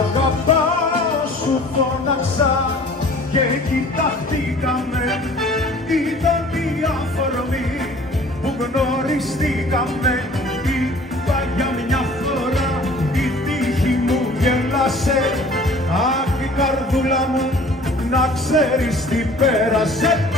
αγαπάω σου φώναξα και κοιταχτήκαμε. Ήταν η αφορμή που γνωριστήκαμε. Είπα για μια φορά η τύχη μου γέλασε. Αχ η καρδούλα μου να ξέρεις τι πέρασε.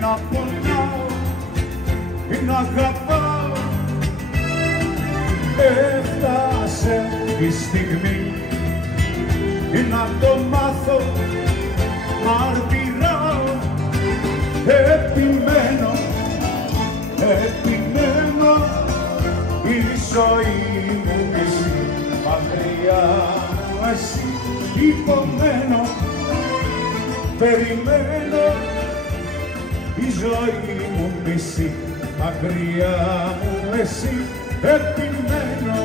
Να πονάω, να αγαπάω. Έφτασε η στιγμή να το μάθω. Μαρτυράω, επιμένω, επιμένω. Η ζωή μου εσύ, μακριά μου εσύ. Υπομένω, περιμένω. Η ζωή μου μισή, μακριά μου εσύ, επιμένω.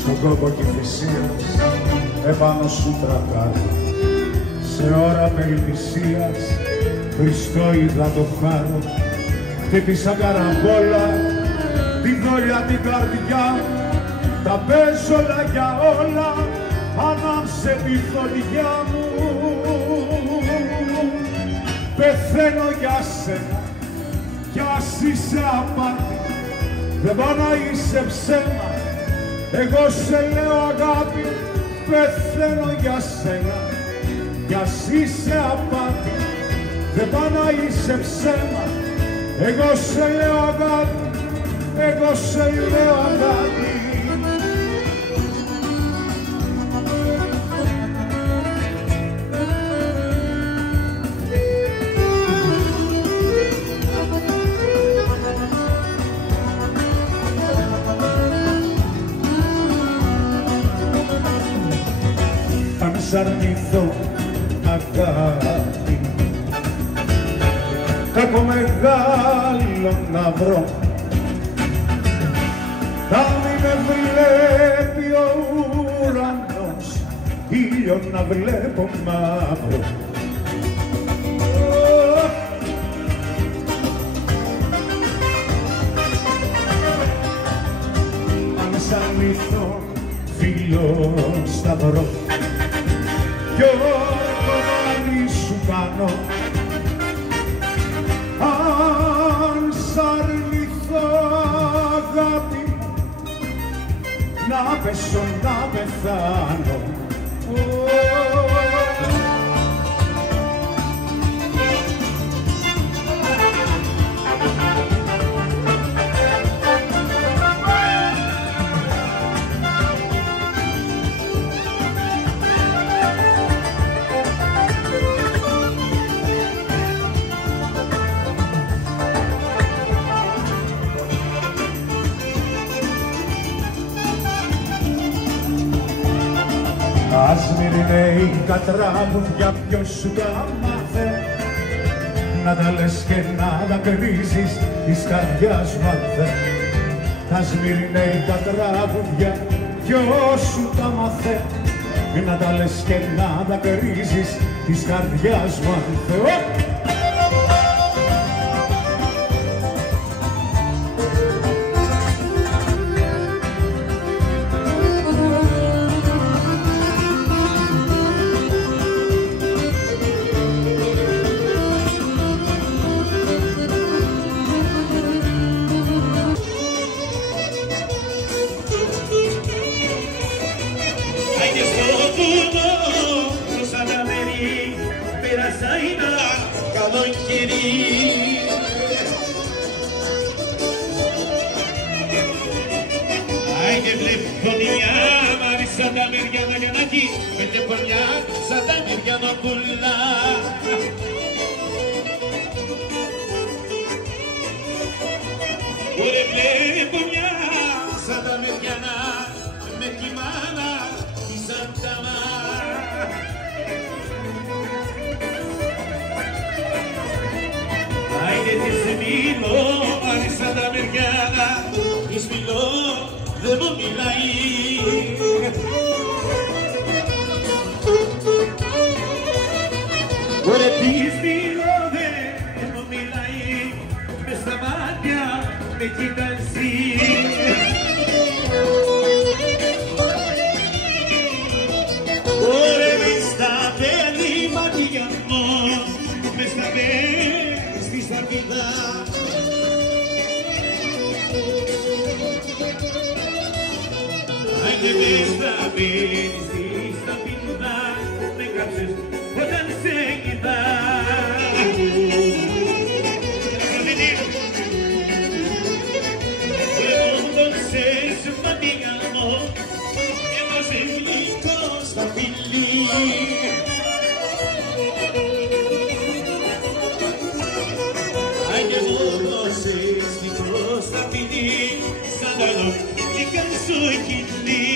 Στον κόπο Κηφισίας, επάνω σου τρακάρω. Σε ώρα περιπησίας, Χριστό είδα το χάρο. Χτύπησα καραμπόλα, τη δόλια την καρδιά. Τα παίζω όλα για όλα. Ανάψε τη φωτιά μου. Πεθαίνω για σένα κι ας είσαι απάτη. Δεν πάω να είσαι ψέμα. Εγώ σε λέω αγάπη. Πεθαίνω για σένα κι ας είσαι απάτη. Δεν πάω να είσαι ψέμα. Εγώ σε λέω αγάπη. Εγώ σε λέω αγάπη. Σ' αρνηθώ αγάπη, κακό μεγάλο να βρω. Θα μην με βλέπει ο ουρανός, ήλιο να βλέπω μαύρο. Αν σ' αρνηθώ φίλο σταυρό, κι όρκο σου κάνω. Αν σ' αρνηθώ αγάπη, να πέσω να πεθάνω. Ας μυρινέει τα τραγούδια, ποιος σου τα μάθε. Να τα λες και να τα κρίζεις της καρδιάς μάθε. Ας μυρινέει τα τραγούδια, ποιος σου τα μάθε. Να τα λες και να τα κρίζεις της καρδιάς μάθε. και βλέπω μια μάρι σαν τα μεριάνα Γιαννάκη, με βλέπω μια σαν τα μεριάνα πουλά. Ωρε βλέπω μια σαν τα μεριάνα, με τη μάνα τη Σανταμά. φίλο, άρισα τα μεριάνα, της φιλό δεν μου μιλάει. Ωραία της φιλό δεν μου μιλάει, μες στα μάτια με κοιτάζει. Ωραία μες στα πέλη μάτια μου, μες στα πέλη στη σαρκίδα. Άντε μες στα πέλη στη σαρκίδα, με κάψες όταν σε κοιτά. Εγώ τον σε μάτια μου, εγώ σε γλυκό στα φιλί. Άντε μου δώσες γλυκό στα φιλί, σαν άλλο γλυκά σου χειλί.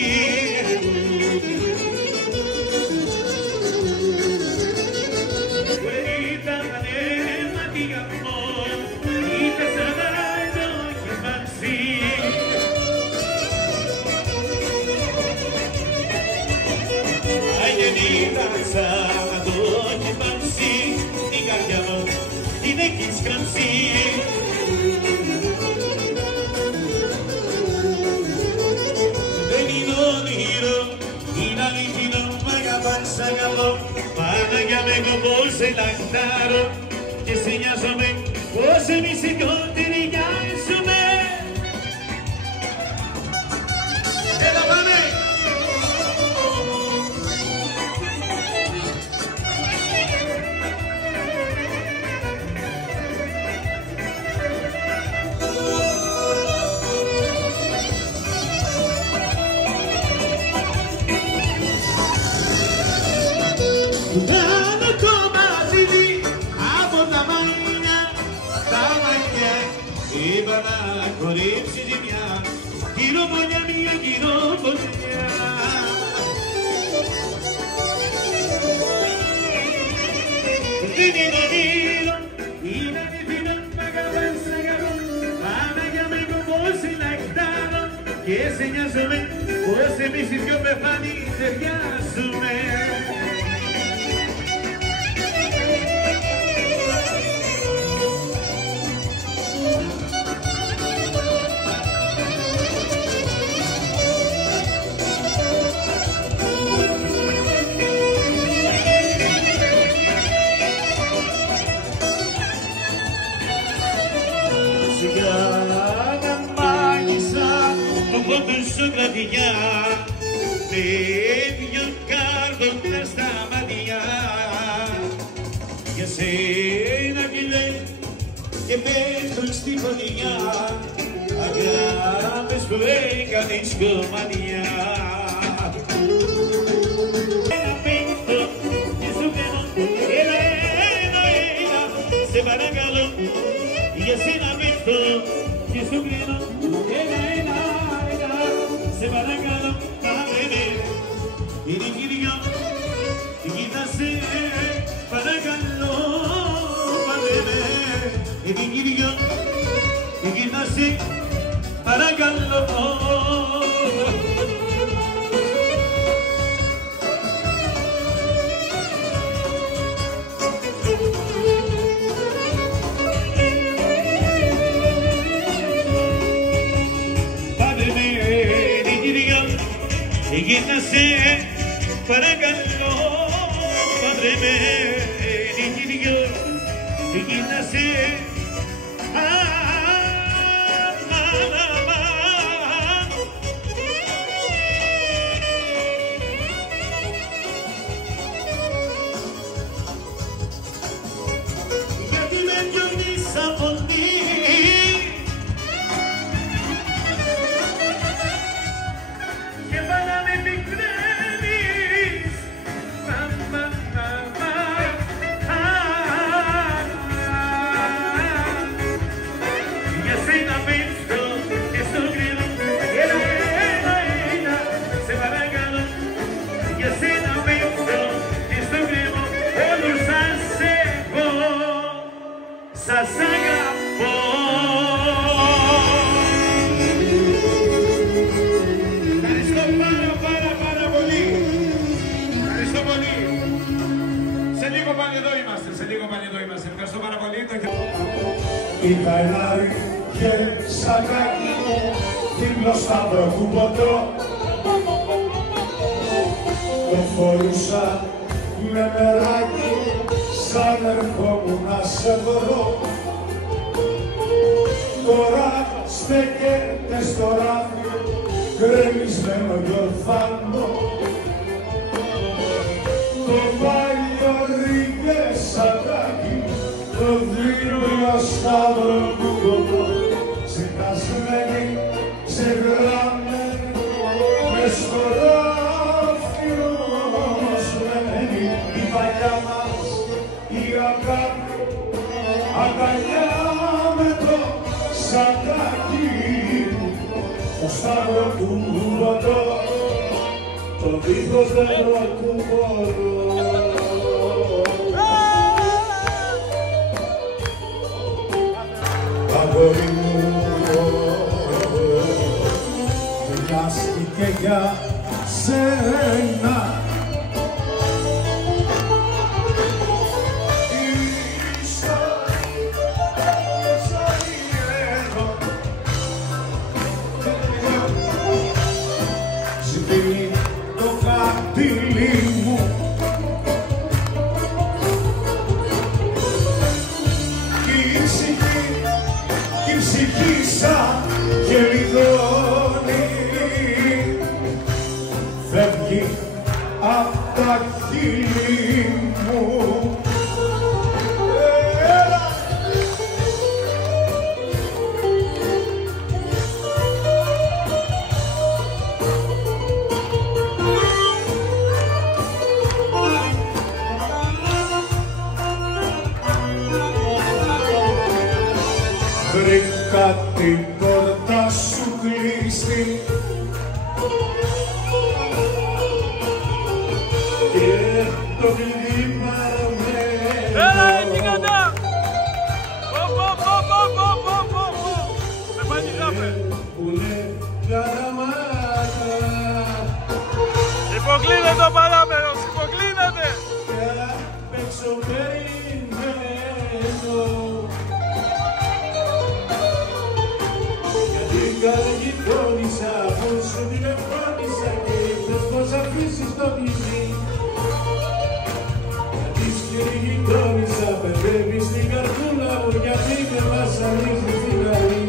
Σαν το κεφάνσι, την καρδιά μου την έχεις κραμψεί. Δεν είναι όνειρο, είναι αλήθινο, μ' αγαπάς αγαπώ. Παναγιά με εγώ πώς σε λαχτάρω και σε νοιάζομαι πως εμείς οι δυο ταιριάζουμε. Έλα πάμε! Κάνω το μαθητή από τα μαλλιά είπα να χορέψει ζημιά, κυροπολιά μια κυροπολιά. Δεν είναι όνειρο, είναι αληθινό, μ' αγαπάς αγαπώ. Παναγιά με εγώ πώς σε λαχτάρω και σε νοιάζομαι πως εμείς οι δυο με φάνη ταιριάζουμε. Σου κλαδιά με δυο κάρδονα στα μάτια, για σένα μιλέ και πέφτουν στη φωτιά αγάπες που έκανες κομμάτια. Ένα πέφτω και σου κλαίνω, έλα, έλα, έλα, σε παρακαλώ, για σένα πέφτω και σου κλαίνω, έλα, έλα, σε παρακαλώ, πάμε, είναι κυρία, κοίτασε, παρακαλώ, πάμε, είναι κυρία, κοίτασε, παρακαλώ. Γύρνασε, παρακαλώ, padre με, γύρνιο, γύρνασε, γιατί με διώχνεις από τη και πάντα με πικραίνεις, για σένα πέφτω και στο κρύο, έλα, έλα, έλα, σε παρακαλώ, για σένα πέφτω και στο κρύο, όλους σας έχω, σας αγαπώ. Σε λίγο πάλι εδώ είμαστε, σε λίγο πάλι εδώ είμαστε. Ευχαριστώ πάρα πολύ. Είδα ένα ρίχε σακάκι δίπλο σταυρό του ποτό. Το φορούσα με μεράκι σαν ερχόμουν να σε βρω. Τώρα στέκεται στο ράφι γκρεμισμένο γιορφάνο. Το παλιό ρίχε σακάκι το δίπλο σταυρό του ποτό. Ξεχασμένη, ξεγραμμένη μες στο ράφι οσμένη η παλιά μας η αγάπη αγκαλιά με το σακάκι το σταυρό του ποτό το δίχως δέντρο του ποτό. Αγόρι μου, βιάστηκε για σένα η ζωή εδώ σβήνει το χατήλι μου. Ψυχήσα και λιδώνει, φεύγει απ' τα χείλη μου. Βρήκα την πόρτα σου κλειστή και το κλειδί παραμένω. Έλα έτσι κατά! Με πανηγάπε! Πουλε καραμάτα Υποκλίνε το παράμερος, υποκλίνετε! και απ' έξω περιμένω. Καλή γειτόνισσα, που σου τηλεφώνησα και ήρθες πως αφήσεις το κλειδί. Γιατί σκυρή γειτόνισσα, παιδεύεις την καρδούλα μου, γιατί δεν βασανίζεις δηλαδή.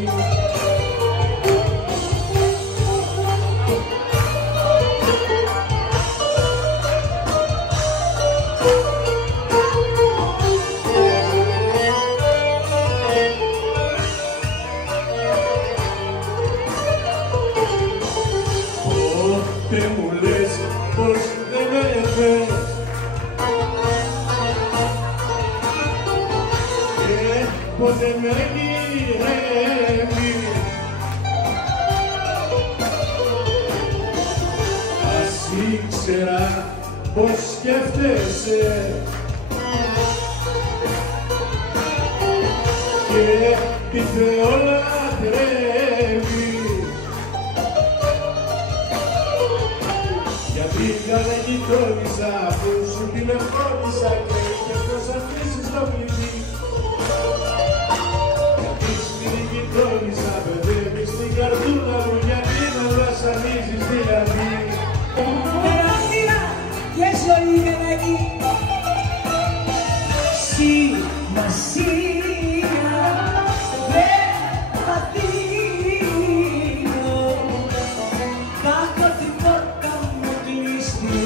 Πότε μου λες πως δεν με θες και πότε με γυρεύεις. Ας ήξερα πως σκέφτεσαι και τι Θεό λατρεύεις. Γιατί καλέ γειτόνισσα, που σου τηλεφώνησα και είχες πως αφήσεις το κλειδί. Γιατί σπίτι γειτόνισσα, παιδεύεις την καρδούλα μου, γιατί δεν βασανίζεις δηλαδή. Τεράστια και ζωή παιδάκι, σημασία δεν θα δίνω, θα έχω την πόρτα μου κλειστή.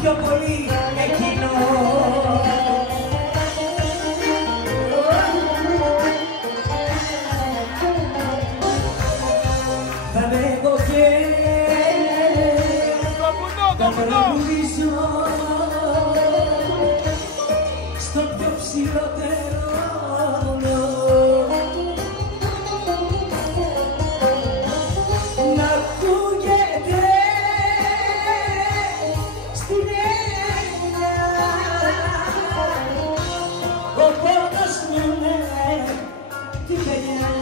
πιο πολύ εκείνο. Θα λέγω και θα τραγουδήσω στο πιο ψηλότερο να ακούγεται στην έννοια ο πόνος μου με την παιδιά.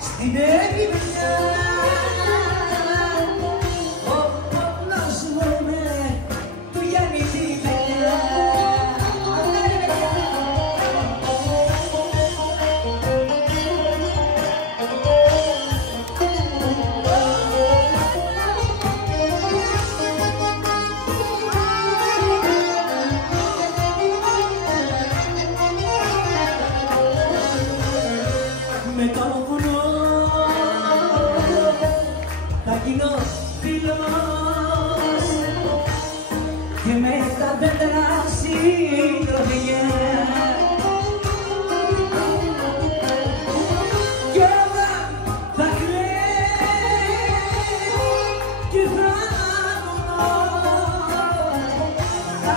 Στην Αίγυπτια ο πόνος μου με του Γιάννη τη παιδιά. Με το βουνό θα γίνω φίλος και με τα δέντρα συντροφιά κι όλα θα κλαίει και θα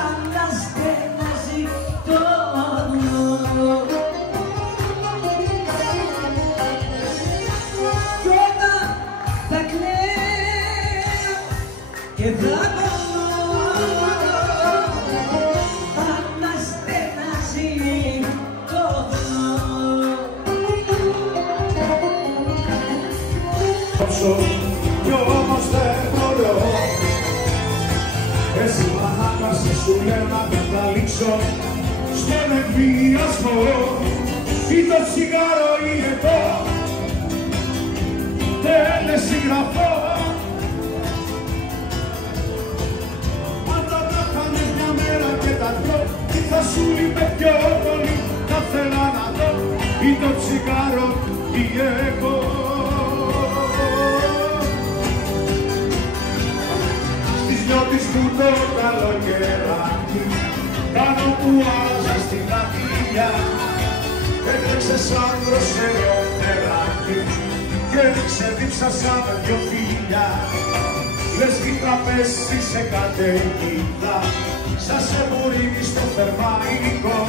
αναστενάζει το βουνό. Και θα αναστενάζει το βουνό. Όσο κι όμως δεν μπορώ εσύ ανάγκασε σου λέω να καταλήξω στον εκβιασμό ή το τσιγάρο ή εγώ τελεσυγραφώ. Τι θα σου λείπε πιο πολύ, θα θέλα να δω ή το τσιγάρο ή εγώ. Στις νιώτης μου το καλοκαιράκι κάνω που άλλαζα στην πλατεία έτρεξε σαν δροσερό νεράκι και ξεδίψα σαν δυο φίλια λες κι τραπέζι σε καταιγίδα σαν σε μπουρίνι στο θερμαϊκό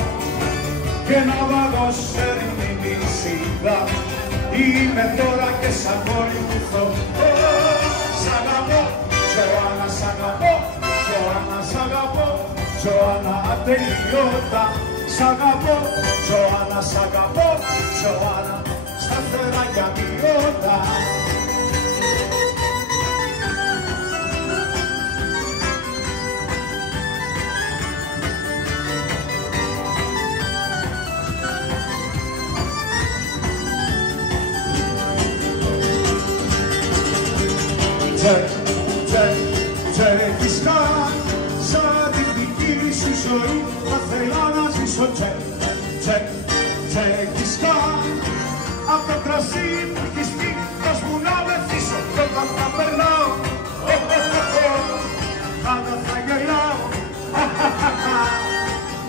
και να βαγώσει την νησίδα είμαι τώρα και σαν κόρη μου θω. Σ' αγαπώ, Ζωάννα, σ' αγαπώ, Ζωάννα, σ' αγαπώ, Ζωάννα ατελειώτα. Σ' αγαπώ, Ζωάννα, σ' αγαπώ, Ζωάννα σταθερά κι αμοιώτα. Τσεκ, σαν τη δική σου ζωή θα θέλα να ζήσω. Τσεκ, απ' το κρασί που έχεις πει δώσ' μου να μεθύσω κι όταν θα περνάω πάντα θα γελάω.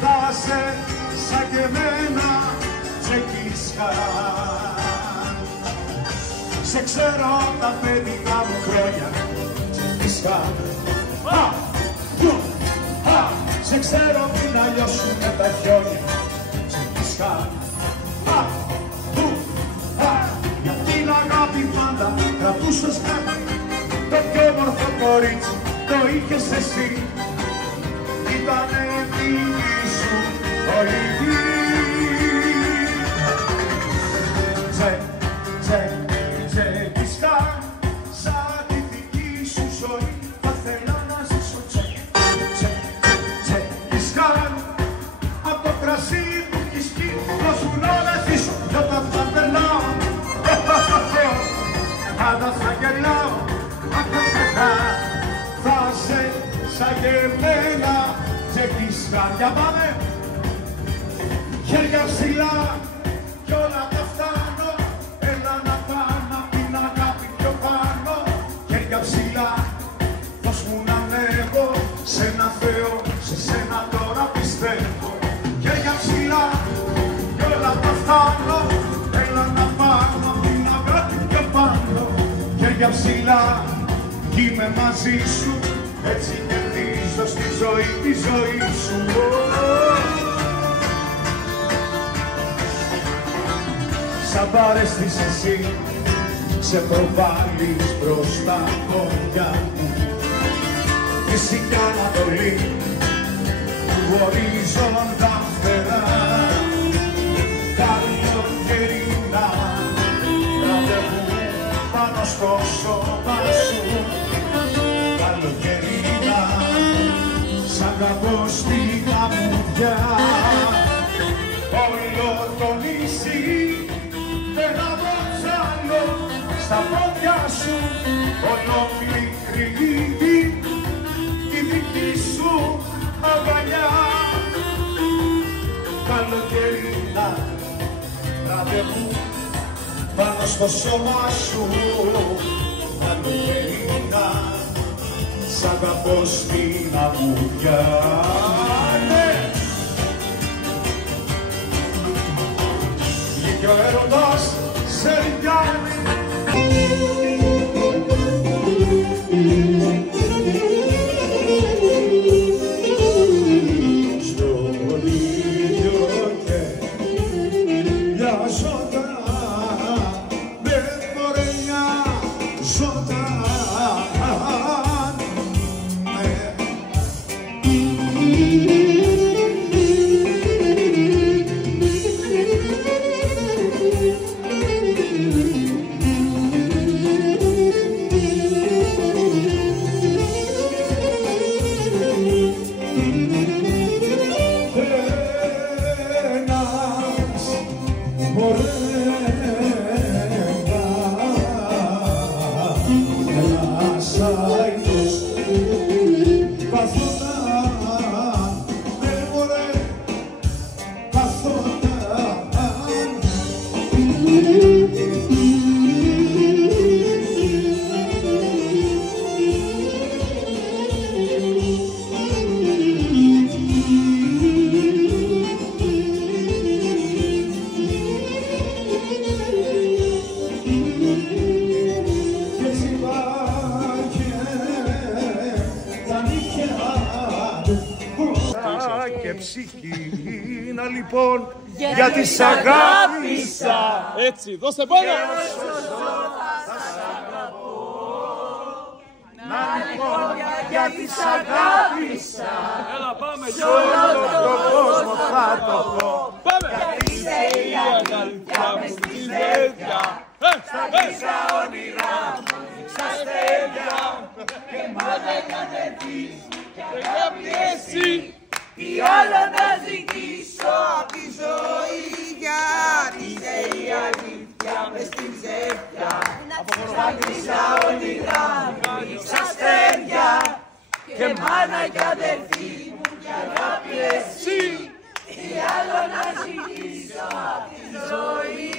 Θα σε σαν και εμένα τσεκίσκα. Σε ξέρω τα παιδικά μου χρόνια τσεκίσκα. Σε ξέρω πριν να λιώσουνε τα χιόνια τσεκίσκα. Για την αγάπη πάντα κρατούσες κάτι το πιο όμορφο κορίτσι το είχες εσύ. Ήτανε δική σου όλη γη. Τσεκίσκα, σαν τη δική σου ζωή θα θέλα να ζήσω. Τσεκίσκα, απ' το κρασί που έχεις πει δώσ' μου να μεθύσω κι όταν θα περνάω πάντα θα γελάω. Θα σε σαν και εμένα τσεκίσκα. Για πάμε, χέρια ψηλά κι όλα τα φτάνω. χέρια ψηλά κι είμαι μαζί σου, έτσι κερδίζω στη ζωή τη ζωή σου. Σαν παρέστης εσύ σε προβάλλεις μπροστά χωριά μου, φυσικά Ανατολή του οριζόντα φτερά, καλοκαιρινά ραντεβού πάνω στο σώμα σου, καλοκαιρινά σ' αγαπώ στην αμμουδιά, όλο το νησί ένα βότσαλο στα πόδια σου, ολόκληρη τη δική σου αγκαλιά, καλοκαιρινά ραντεβού πάνω στο σώμα σου, καλοκαιρινά σ' αγαπώ στην αμμουδιά. Βγήκε ο έρωτας σε ριγκάνι. Στον ήλιο και μοιάζονταν με μωρένια ζώταν. Και ψυχήνα λοιπόν γιατί σ' αγάπησα. Έτσι, δώστε πόνο. Θα σ' αγαπώ. Να λοιπόν γιατί σ' αγάπησα. Έλα πάμε. Σ' όλο τον κόσμο θα το πω. Πάμε. Γιατί είσαι η αλήθεια μες στη ζεύγια. Στα γλυκά όνειρά μου στα αστέρια. Και μάνα κατεβείς και αγάπη εσύ. Τι άλλο να ζητήσω απ' τη ζωή, γιατί είσαι η αλήθεια μες στην ζεύγια. Στα χρυσά όνειρά μου, στα αστέρια. Και μάνα κι αδερφή μου κι αγάπη εσύ. Τι άλλο να ζητήσω απ' τη ζωή.